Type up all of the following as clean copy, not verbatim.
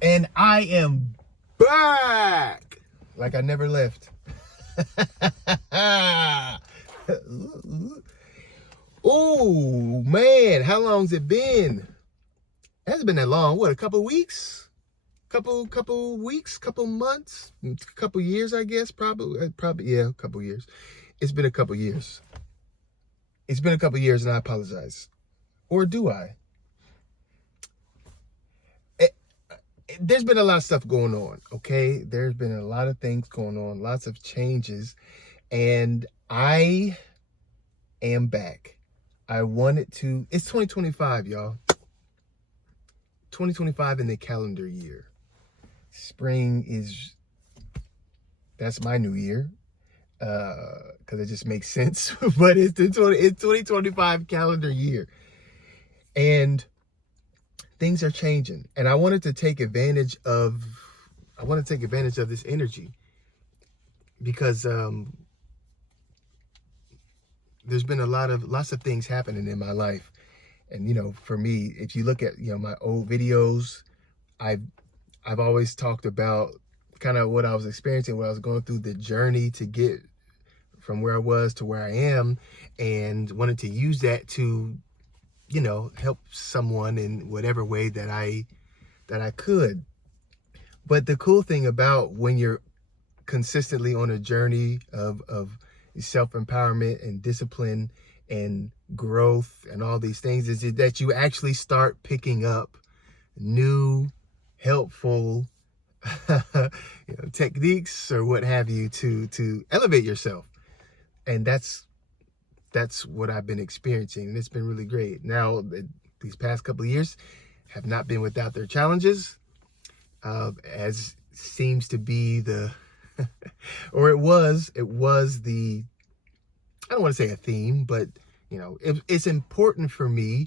And I am back like I never left. Oh man, how long's it been? It hasn't been that long. What, a couple weeks? Couple weeks, couple months, couple years, I guess. Probably, yeah, a couple years. It's been a couple years. It's been a couple years, and I apologize. Or do I? There's been a lot of stuff going on, okay? There's been a lot of things going on, lots of changes, and I am back. I wanted to, it's 2025, y'all. 2025 in the calendar year. Spring is, that's my new year, because it just makes sense, but it's 2025 calendar year. And things are changing, and I wanted to take advantage of this energy because there's been lots of things happening in my life. And for me, if you look at my old videos, I've always talked about kind of what I was experiencing, what I was going through, the journey to get from where I was to where I am, and wanted to use that to help someone in whatever way that I could. But the cool thing about when you're consistently on a journey of self-empowerment and discipline and growth and all these things is that you actually start picking up new, helpful techniques or what have you to elevate yourself. And that's what I've been experiencing, and it's been really great. Now, these past couple of years have not been without their challenges, as seems to be or it was the, I don't want to say a theme, but it's important for me.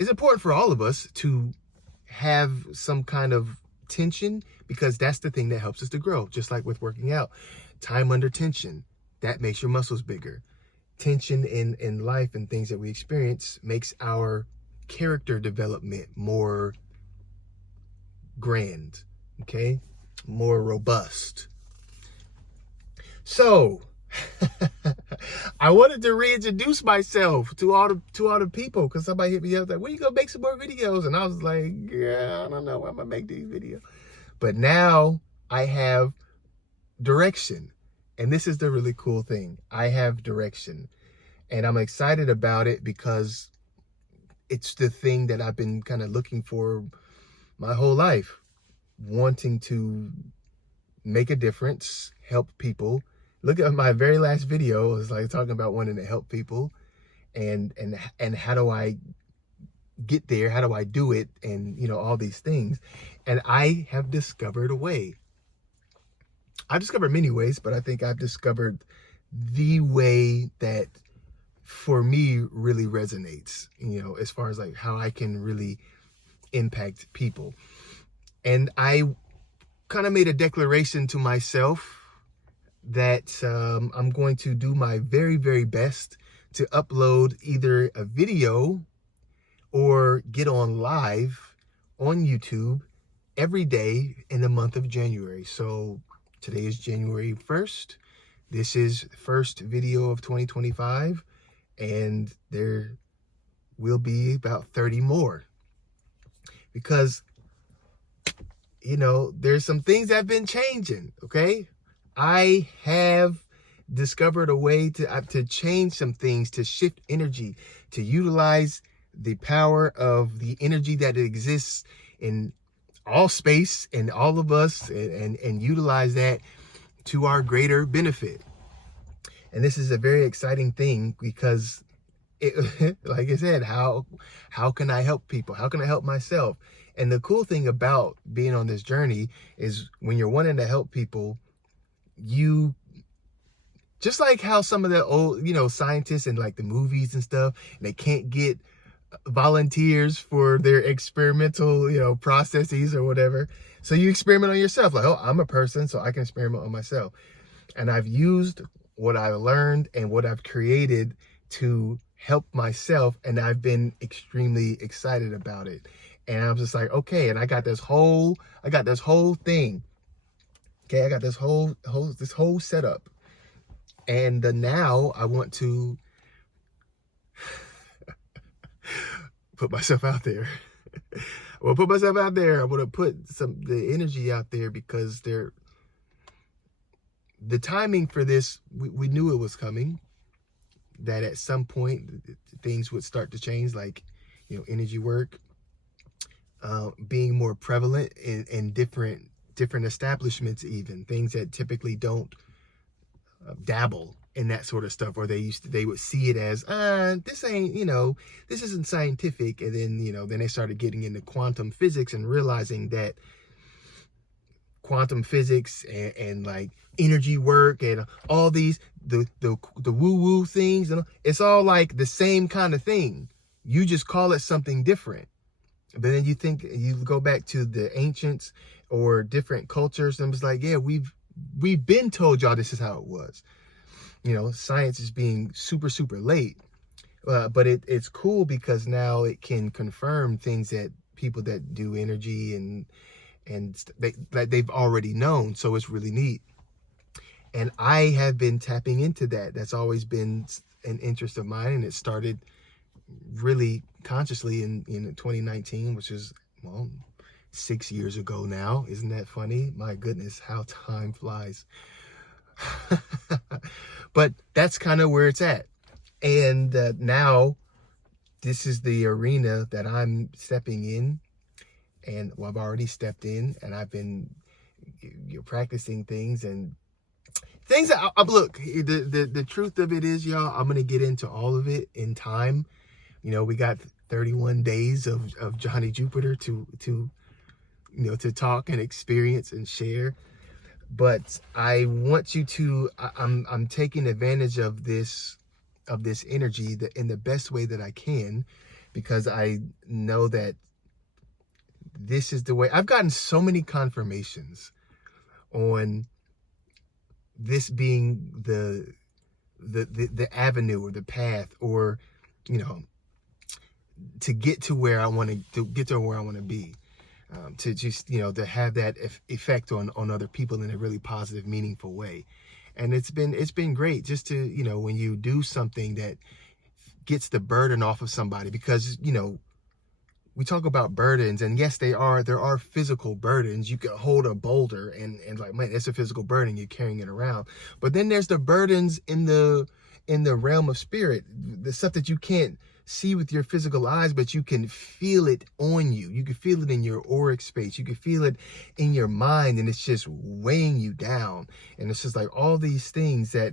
It's important for all of us to have some kind of tension, because that's the thing that helps us to grow. Just like with working out, time under tension, that makes your muscles bigger. Tension in life and things that we experience makes our character development more grand, okay? More robust. So, I wanted to reintroduce myself to all the people, because somebody hit me up like, when you gonna make some more videos? And I was like, yeah, I don't know, I'm gonna make these videos. But now I have direction. And this is the really cool thing. I have direction, and I'm excited about it because it's the thing that I've been kind of looking for my whole life, wanting to make a difference, help people. Look at my very last video. It was like talking about wanting to help people and how do I get there? How do I do it? And all these things. And I have discovered a way. I've discovered many ways, but I think I've discovered the way that for me really resonates, as far as like how I can really impact people. And I kind of made a declaration to myself that I'm going to do my very, very best to upload either a video or get on live on YouTube every day in the month of January. So today is January 1st. This is the first video of 2025, and there will be about 30 more. Because, there's some things that have been changing, okay? I have discovered a way to change some things, to shift energy, to utilize the power of the energy that exists in all space and all of us, and utilize that to our greater benefit. And this is a very exciting thing because like I said, how can I help people? How can I help myself? And the cool thing about being on this journey is when you're wanting to help people, you just like how some of the old, scientists and like the movies and stuff, and they can't get volunteers for their experimental, processes or whatever. So you experiment on yourself. Like, oh, I'm a person, so I can experiment on myself. And I've used what I learned and what I've created to help myself, and I've been extremely excited about it. And I'm just like, okay, and I got this whole thing. Okay, I got this whole setup. And now I want to put myself out there. I want to put myself out there. I want to put the energy out there, because the timing for this, we knew it was coming, that at some point things would start to change, like, energy work being more prevalent in different establishments, even things that typically don't dabble in that sort of stuff, or they would see it as this ain't, this isn't scientific. And then then they started getting into quantum physics and realizing that quantum physics and like energy work and all these the woo things, and it's all like the same kind of thing. You just call it something different. But then you go back to the ancients or different cultures, and it's like, yeah, we've been told y'all this is how it was. Science is being super late, but it's cool because now it can confirm things that people that do energy and they've already known. So it's really neat. And I have been tapping into that. That's always been an interest of mine, and it started really consciously in 2019, which is 6 years ago now. Isn't that funny? My goodness, how time flies. But that's kind of where it's at. And now this is the arena that I'm stepping in. And I've already stepped in, and I've been practicing things and things that look, the truth of it is, y'all, I'm going to get into all of it in time. We got 31 days of Johnny Jupiter to talk and experience and share. But I want you to, I'm taking advantage of this energy in the best way that I can, because I know that this is the way. I've gotten so many confirmations on this being the avenue or the path, or to get to where I want to be, to just to have that effect on other people in a really positive, meaningful way. And it's been great just to when you do something that gets the burden off of somebody, because we talk about burdens, and yes, there are physical burdens. You can hold a boulder and like, man, it's a physical burden, you're carrying it around. But then there's the burdens in the realm of spirit, the stuff that you can't see with your physical eyes, but you can feel it on you. You can feel it in your auric space. You can feel it in your mind, and it's just weighing you down. And it's just like all these things that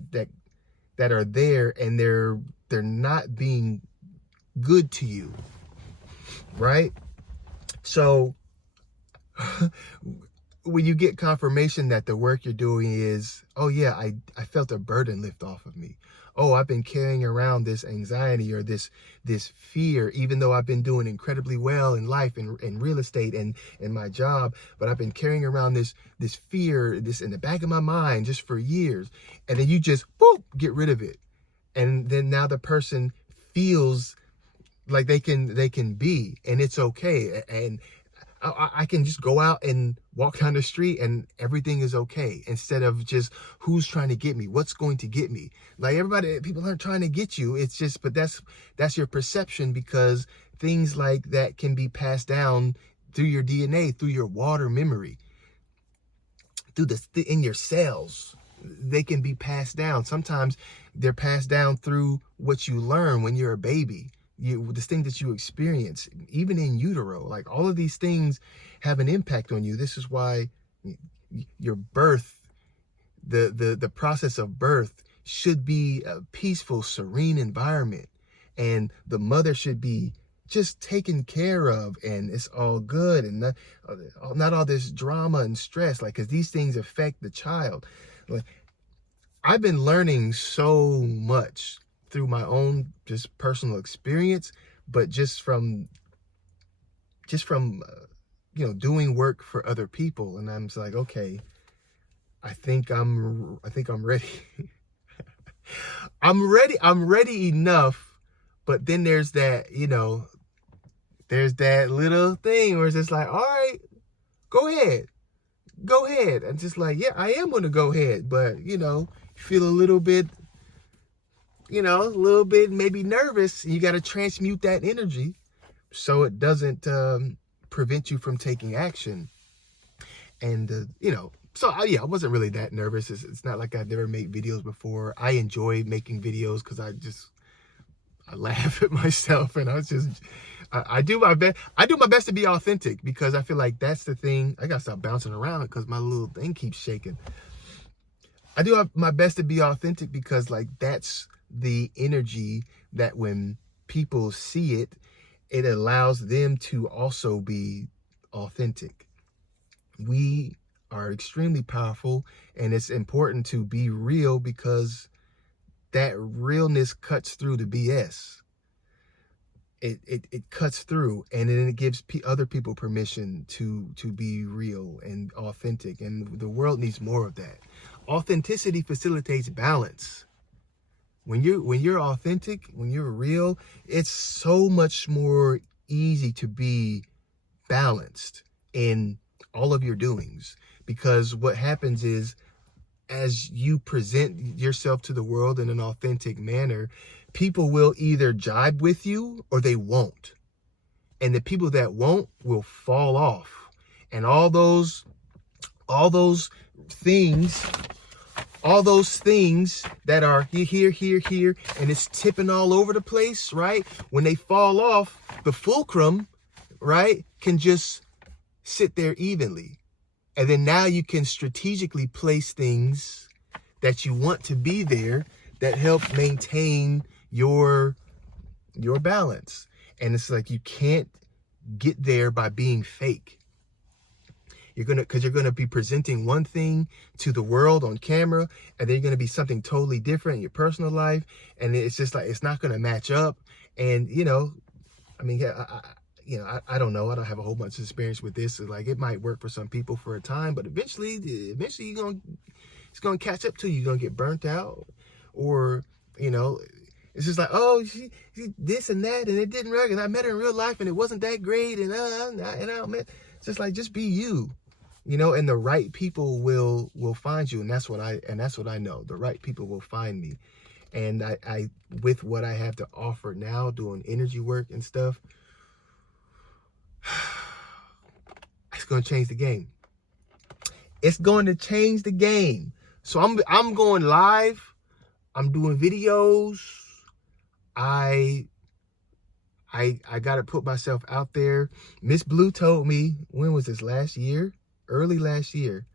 are there, and they're not being good to you. Right? So when you get confirmation that the work you're doing is, oh yeah, I felt a burden lift off of me. Oh, I've been carrying around this anxiety or this fear, even though I've been doing incredibly well in life and in real estate and in my job, but I've been carrying around this fear, this in the back of my mind just for years. And then you just, boop, get rid of it. And then now the person feels like they can be, and it's okay. And I can just go out and walk down the street and everything is okay, instead of just who's trying to get me, what's going to get me. Like people aren't trying to get you. It's just, but that's your perception, because things like that can be passed down through your DNA, through your water memory, through in your cells. They can be passed down. Sometimes they're passed down through what you learn when you're a baby. This thing that you experience, even in utero, like all of these things have an impact on you. This is why your birth, the process of birth should be a peaceful, serene environment. And the mother should be just taken care of, and it's all good, and not all this drama and stress, like, because these things affect the child. Like, I've been learning so much through my own just personal experience, but just from doing work for other people. And I'm just like, okay, I think I'm ready. I'm ready enough. But then there's that, there's that little thing where it's just like, all right, go ahead. Go ahead. And just like, yeah, I am going to go ahead. But, feel a little bit, maybe nervous. And you got to transmute that energy so it doesn't prevent you from taking action. And, so I wasn't really that nervous. It's not like I've never made videos before. I enjoy making videos because I laugh at myself, and I do my best. I do my best to be authentic because I feel like that's the thing. I gotta stop bouncing around because my little thing keeps shaking. I do my best to be authentic because like that's the energy that when people see it, it allows them to also be authentic. We are extremely powerful, and it's important to be real because that realness cuts through the BS. It cuts through, and then it gives other people permission to be real and authentic, and the world needs more of that. Authenticity facilitates balance. When you're authentic, when you're real, it's so much more easy to be balanced in all of your doings, because what happens is, as you present yourself to the world in an authentic manner, people will either jibe with you or they won't. And the people that won't will fall off. And all those things that are here, and it's tipping all over the place, right? When they fall off, the fulcrum, right, can just sit there evenly. And then now you can strategically place things that you want to be there that help maintain your balance. And it's like you can't get there by being fake. Because you're gonna be presenting one thing to the world on camera, and then you're gonna be something totally different in your personal life, and it's just like it's not gonna match up. And I don't know. I don't have a whole bunch of experience with this. So like it might work for some people for a time, but eventually it's gonna catch up to you. You're gonna get burnt out, or it's just like, oh, she this and that, and it didn't work. And I met her in real life, and it wasn't that great. And it's just like, just be you, and the right people will find you. And that's what I know. The right people will find me, and I with what I have to offer now, doing energy work and stuff. It's going to change the game. It's going to change the game. So I'm going live. I'm doing videos. I got to put myself out there. Miss Blue told me, when was this, last year? Early last year.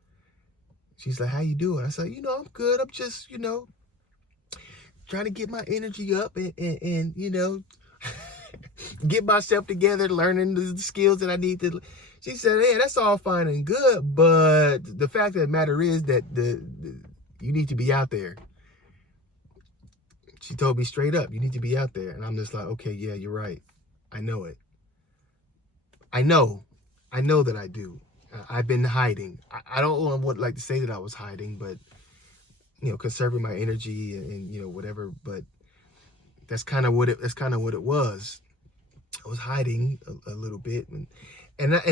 She's like, how you doing? I said, I'm good. I'm just, trying to get my energy up and get myself together, learning the skills that I need to. She said, hey, that's all fine and good, but the fact of the matter is that you need to be out there. She told me straight up, you need to be out there. And I'm just like, okay, yeah, you're right. I know it. I know that I do. I've been hiding. I don't want like to say that I was hiding, but conserving my energy and whatever. But that's kind of what it was. I was hiding a little bit, and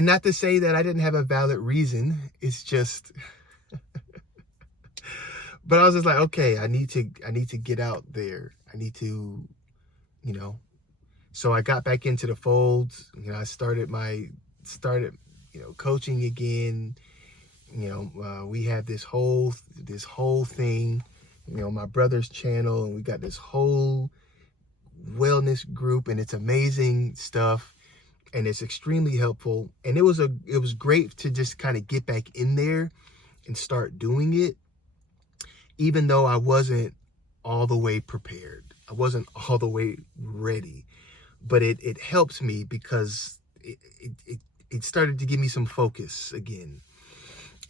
not to say that I didn't have a valid reason. It's just, but I was just like, okay, I need to get out there. I need to, So I got back into the fold. I started coaching again. We have this whole thing. My brother's channel, and we got this whole wellness group, and it's amazing stuff, and it's extremely helpful. And it was great to just kind of get back in there and start doing it, even though I wasn't all the way prepared. I wasn't all the way ready, but it helps me because it started to give me some focus again.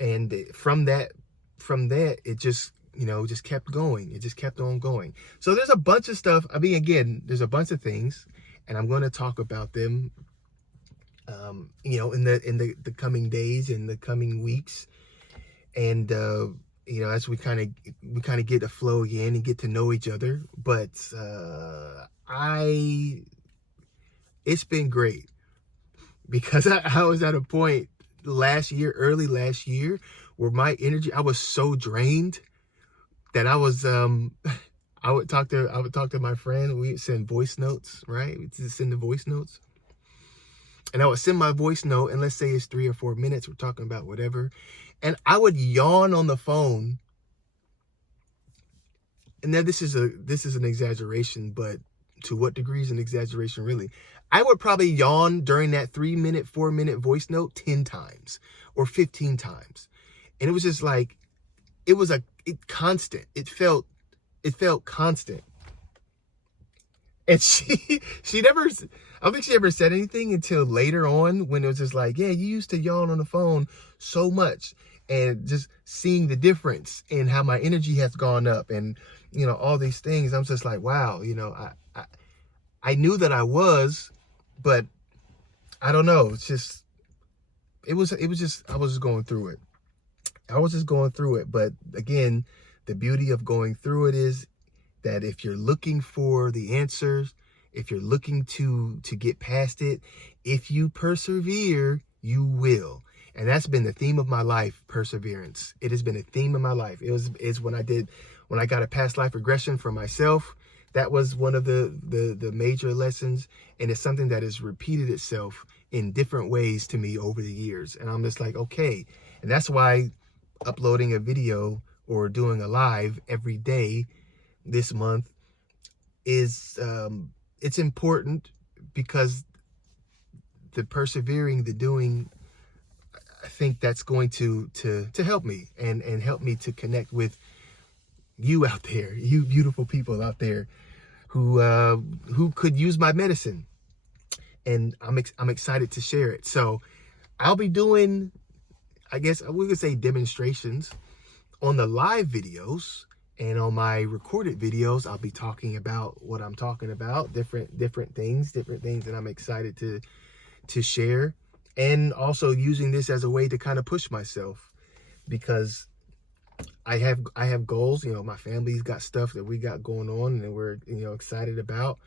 And from that, it just kept going. It just kept on going. So there's a bunch of stuff. Again, there's a bunch of things, and I'm going to talk about them, in the coming days, in the coming weeks, and as we kind of get a flow again and get to know each other. But it's been great. because I was at a point early last year, where my energy, I was so drained that I was, I would talk to my friend. We'd send voice notes, right? We'd just send the voice notes. And I would send my voice note, and let's say it's 3 or 4 minutes, we're talking about whatever. And I would yawn on the phone. And now this is an exaggeration, but to what degree is an exaggeration really? I would probably yawn during that 3-minute, 4-minute voice note 10 times or 15 times. And it was just like, it was constant. It felt constant. And she never, I don't think she ever said anything until later on, when it was just like, yeah, you used to yawn on the phone so much, and just seeing the difference in how my energy has gone up, and, you know, all these things. I'm just like, wow, you know, I knew that I was, but I don't know. It's just, I was just going through it. But again, the beauty of going through it is that if you're looking for the answers, if you're looking to get past it, if you persevere, you will. And that's been the theme of my life, perseverance. It has been a theme of my life. It's when I got a past life regression for myself. That was one of the major lessons. And it's something that has repeated itself in different ways to me over the years. And I'm just like, okay. And that's why uploading a video or doing a live every day this month is, it's important, because the persevering, the doing, I think that's going to help me and help me to connect with you out there, you beautiful people out there who could use my medicine. And I'm excited to share it. So I'll be doing, I guess we could say, demonstrations on the live videos, and on my recorded videos, I'll be talking about what I'm talking about, different things that I'm excited to share, and also using this as a way to kind of push myself, because I have goals. You know, my family's got stuff that we got going on and we're, you know, excited about,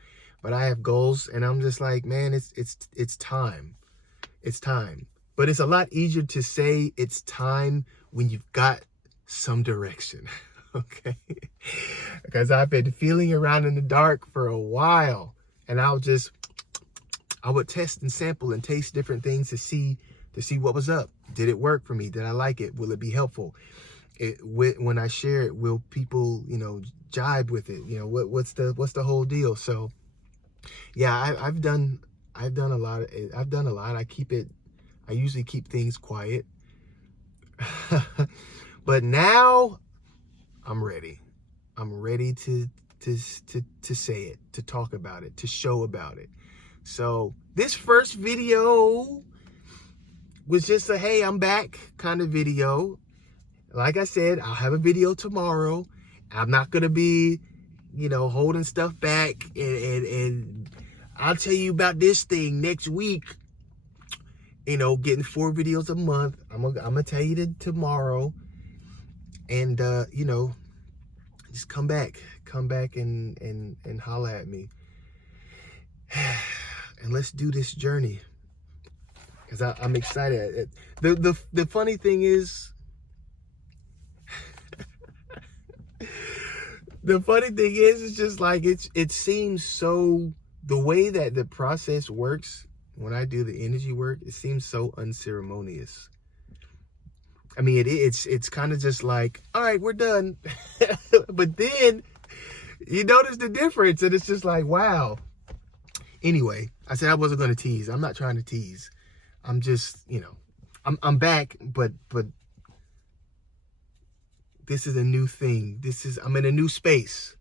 but I have goals, and I'm just like, man, it's time. It's time. But it's a lot easier to say it's time when you've got some direction. Okay, because I've been feeling around in the dark for a while, and I would test and sample and taste different things to see what was up. Did it work for me? Did I like it? Will it be helpful? When I share it, will people, you know, jibe with it? You know, what's the whole deal? So yeah, I've done a lot. I usually keep things quiet, but now I'm ready. I'm ready to say it, to talk about it, to show about it. So this first video was just a, hey, I'm back kind of video. Like I said, I'll have a video tomorrow. I'm not going to be, you know, holding stuff back, and I'll tell you about this thing next week. You know, getting 4 videos a month. I'm gonna tell you tomorrow. And you know, just come back and holla at me, and let's do this journey, because I'm excited. The funny thing is, it's just like, it seems so, the way that the process works when I do the energy work, it seems so unceremonious. I mean, it's kind of just like, all right, we're done. But then you notice the difference, and it's just like, wow. Anyway, I said I wasn't going to tease. I'm not trying to tease. I'm just, you know, I'm back, but this is a new thing. I'm in a new space.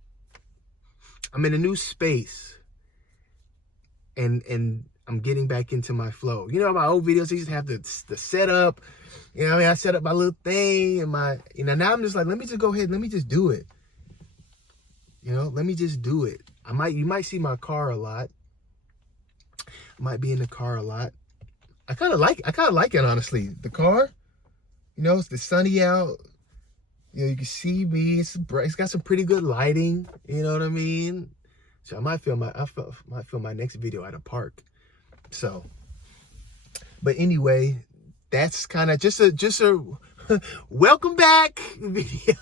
And I'm getting back into my flow. You know, my old videos, I used to have the setup. You know what I mean? I set up my little thing, and now I'm just like, let me just go ahead, let me just do it. You know, let me just do it. You might see my car a lot. I might be in the car a lot. I kind of like it, honestly. The car, you know, it's sunny out. You know, you can see me. It's bright. It's got some pretty good lighting. You know what I mean? So I might film my next video at a park. So But anyway, that's kind of just a welcome back video.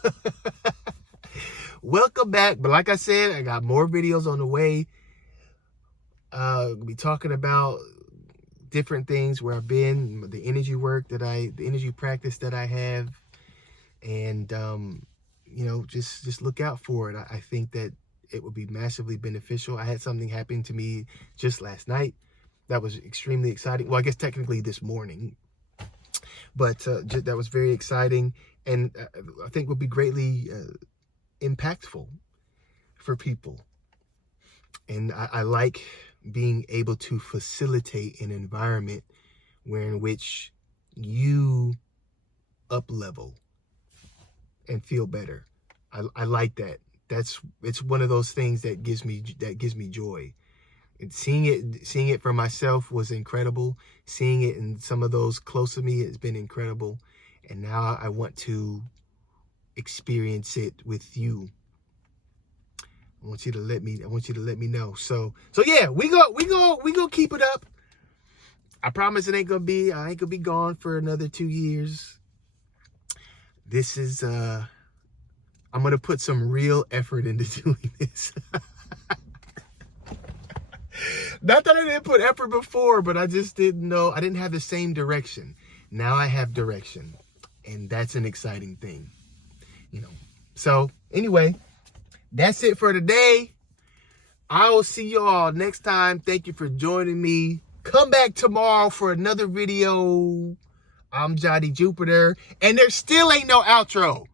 Welcome back. But like I said, I got more videos on the way. Be talking about different things where I've been, the energy work the energy practice that I have, and you know, just look out for it. I think that it would be massively beneficial. I had something happen to me just last night that was extremely exciting. Well, I guess technically this morning, but that was very exciting, and I think would be greatly impactful for people. And I like being able to facilitate an environment in which you up level and feel better. I like that. It's one of those things that gives me joy. And seeing it for myself was incredible. Seeing it in some of those close to me has been incredible. And now I want to experience it with you. I want you to let me know. So yeah, we go keep it up. I promise I ain't gonna be gone for another 2 years. This is I'm gonna put some real effort into doing this. Not that I didn't put effort before, but I just didn't know. I didn't have the same direction. Now I have direction, and that's an exciting thing, you know. So anyway, that's it for today. I will see you all next time. Thank you for joining me. Come back tomorrow for another video. I'm Johnny Jupiter, and there still ain't no outro.